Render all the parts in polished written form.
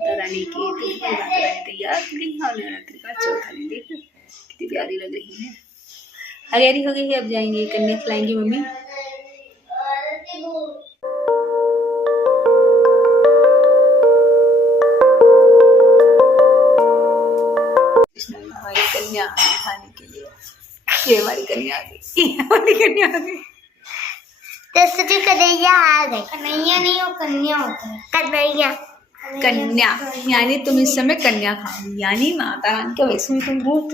माता रानी की माता रानी तैयार हो गई और नवरात्रि का चौथा दिन देखो कितनी प्यारी लग रही है। तैयारी हो गई है, अब जाएंगे कन्या खिलाएंगी मम्मी। हमारी कन्या खाने के लिए, ये हमारी कन्या आ गई, हमारी कन्या आ गई। कन्हैया आ गई। कन्हैया नहीं, वो कन्या होता है। कन्हैया कन्या यानी तुम इस समय कन्या खाओगी, यानी माता रानी का वैसे में तुम बहुत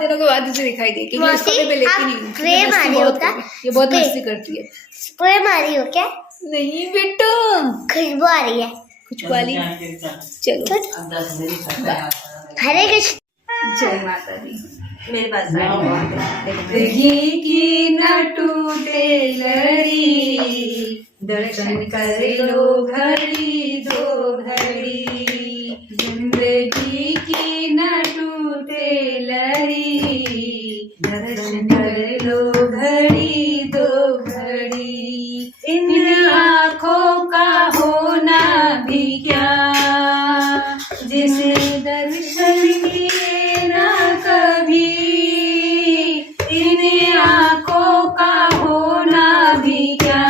दिनों के बाद इसे दिखाई दे, क्योंकि इसको मैं लेती नहीं हूँ, ये बहुत मस्ती करती है। स्प्रे मारी हो क्या? नहीं बेटा, खुशबू आ रही है। खुशबू आ रही है। चलो हरे कृष्ण। जय माता दी। मेरे पास जिंदगी की न टूटे लड़ी, दर्शन कर लो घड़ी दो घड़ी। जिंदगी की न टूटे लड़ी, दर्शन कर लो घड़ी दो घड़ी। इन आँखों का होना भी क्या, जिसे दर्शन किए ना कभी। इन आँखों का होना भी क्या,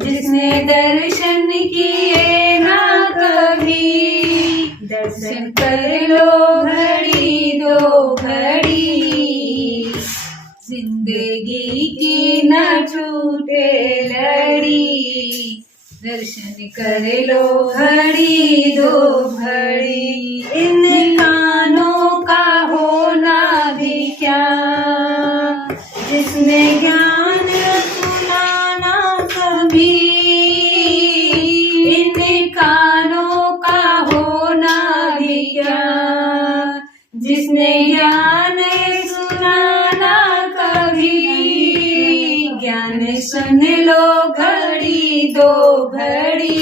जिसने दर्शन किए ना कभी। दर्शन कर लो घड़ी दो घड़ी, जिंदगी की न छूटे लड़ी। दर्शन कर लो घड़ी दो घड़ी। इन कानों का होना भी क्या, जिसने ज्ञान सुना ना कभी। इन कानों का होना भी क्या, जिसने ज्ञान सुना ना कभी। ज्ञान सुन लो घड़ी दो घड़ी,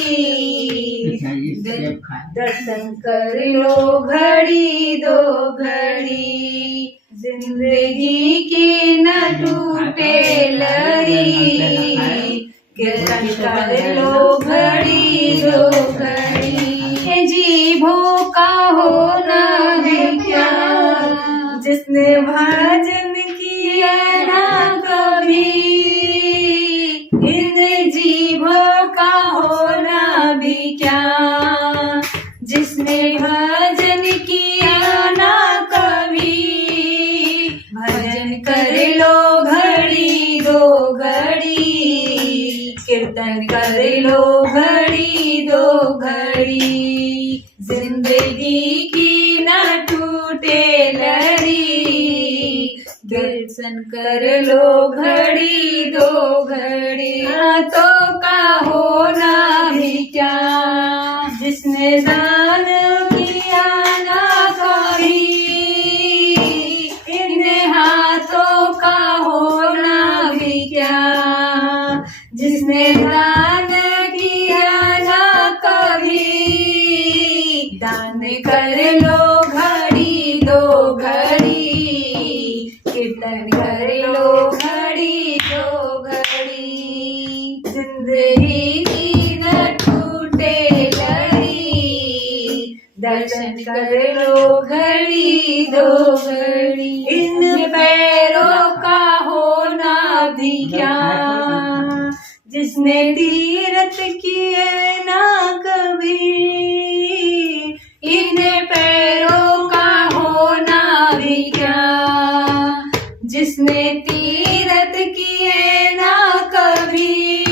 दर्शन कर लो घड़ी दो घड़ी। जिंदगी की न टूटे लड़ी, दर्शन कर लो घड़ी दो घड़ी। जीभों का होना भी क्या, जिसने भजन किया ना कभी। इन जीभों का होना भी क्या, जिसने भजन किया ना कभी। भजन कर लो घड़ी दो घड़ी, कीर्तन कर लो घड़ी दो घड़ी। जिंदगी की न टूटे लड़ी, दर्शन कर लो घड़ी दो घड़ी। हाथों का होना भी क्या, जिसने दान किया ना कभी। इन हाथों का होना भी क्या, जिसने दान किया ना कभी। दान कर लो घड़ी दो घड़ी, कीर्तन कर लो घड़ी दो घड़ी। जिंदगी की न टूटे लड़ी, दर्शन कर लो घड़ी दो घड़ी। इन पैरों का होना भी क्या, जिसने तीरथ किए ना कभी। इन पैरों का होना भी क्या, जिसने तीरथ किए ना कभी।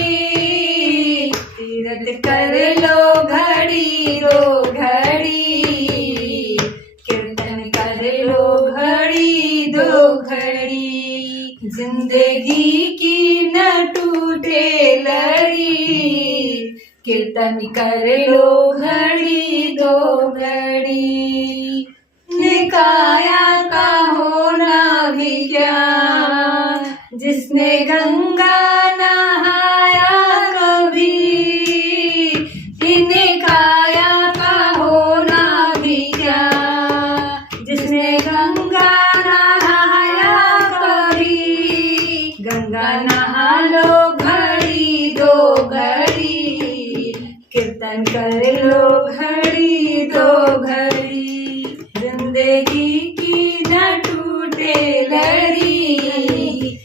तीरथ कर लो घड़ी दो घड़ी, कीर्तन कर लो घड़ी दो घड़ी। जिंदगी की न टूटे लड़ी, कीर्तन कर लो घड़ी दो घड़ी। निकाया का होना भी क्या, जिसने गंगा नहाया कभी। निकाया का होना भी क्या, जिसने गंगा नहाया कभी। गंगा नहा लो घड़ी दो घड़ी, कीर्तन कर लो घड़ी दो घड़ी, जिंदगी की न टूटे लड़ी,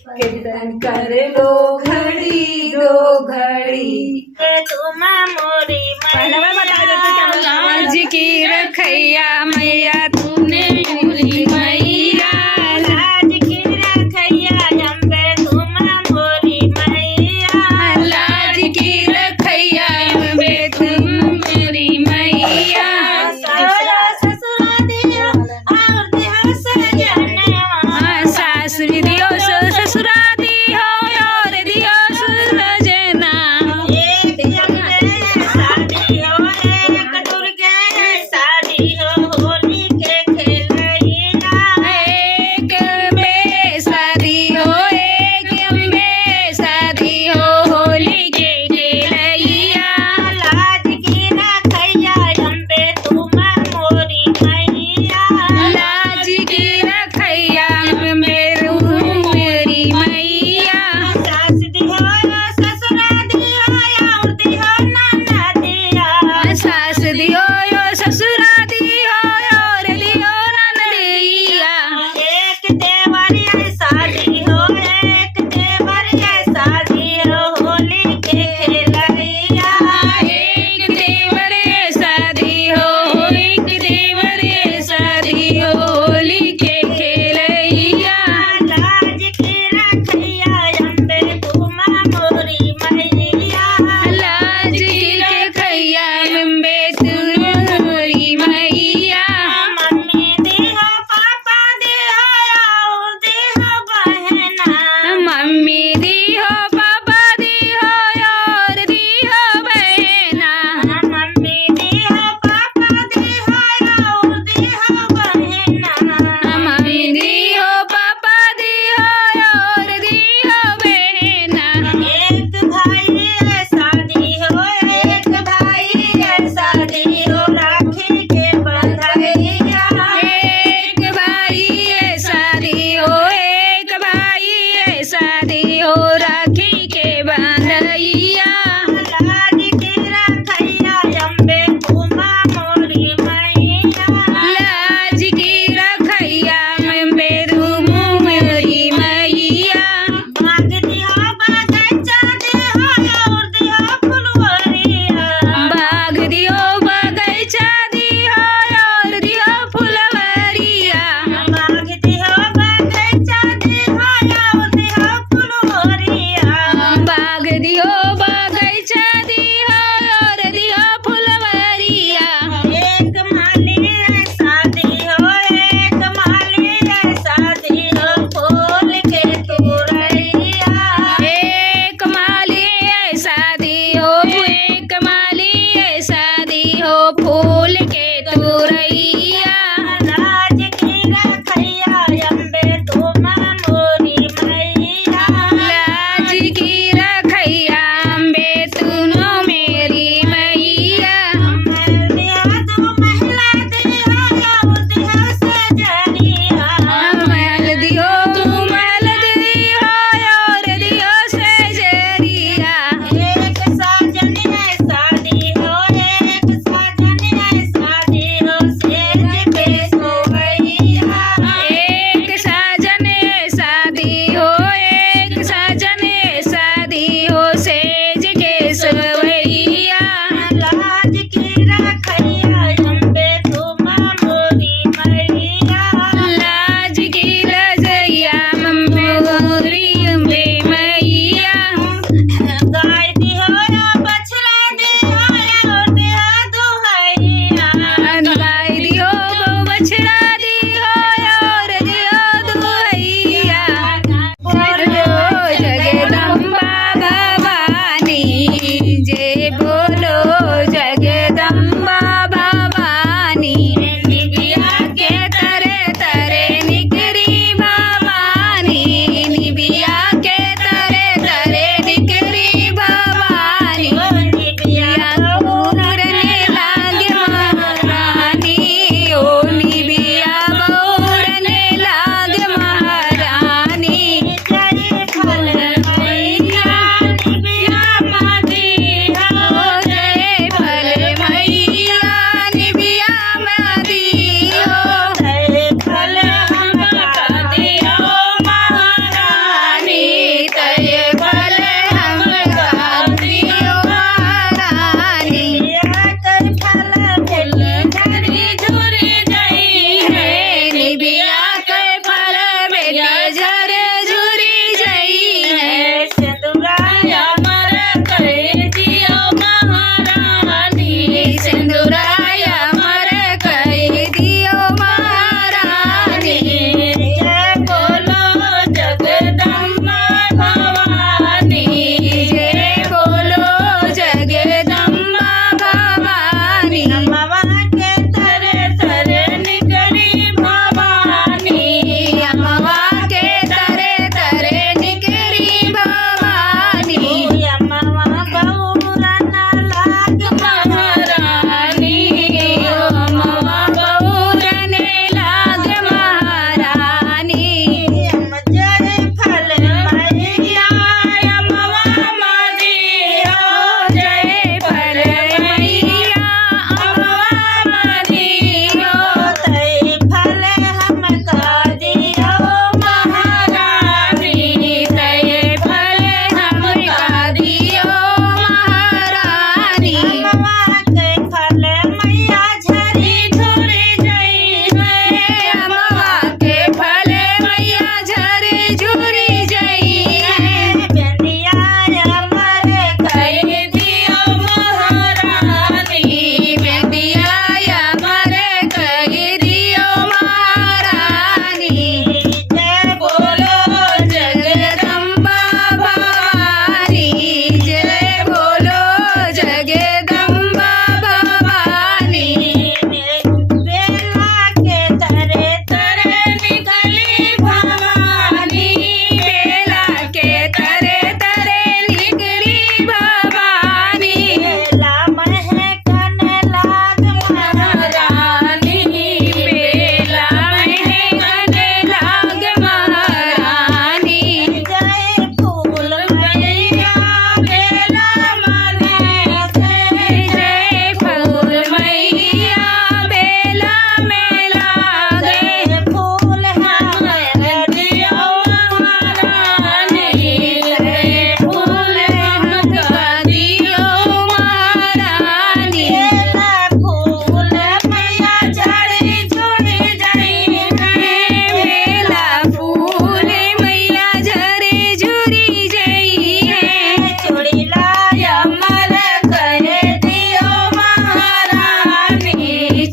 कीर्तन कर लो घड़ी दो घड़ी। तुम मोरी लाज की रखैया मैया तूने मोरी मैया, लाज की रखैया अम्बे तुम मोरी मैया, लाज की रखैया अम्बे तुम मोरी मैया। ससुरा दियो और दियो सजनवा, सासुरी दियो ससुरा दियो और दियो सजना, एक अम्बे शादी हो एक दुर्गे शादी हो, होली के खेलैया, एक अम्बे शादी हो एक अम्बे शादी हो, होली के खेलैया। लाज की रखैया अम्बे तुम मोरी मैया, लाज की रखैया मेरू मेरी मैया, सास दियो ससुरा दियो और दियो नाना दिया,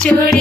चूड़ी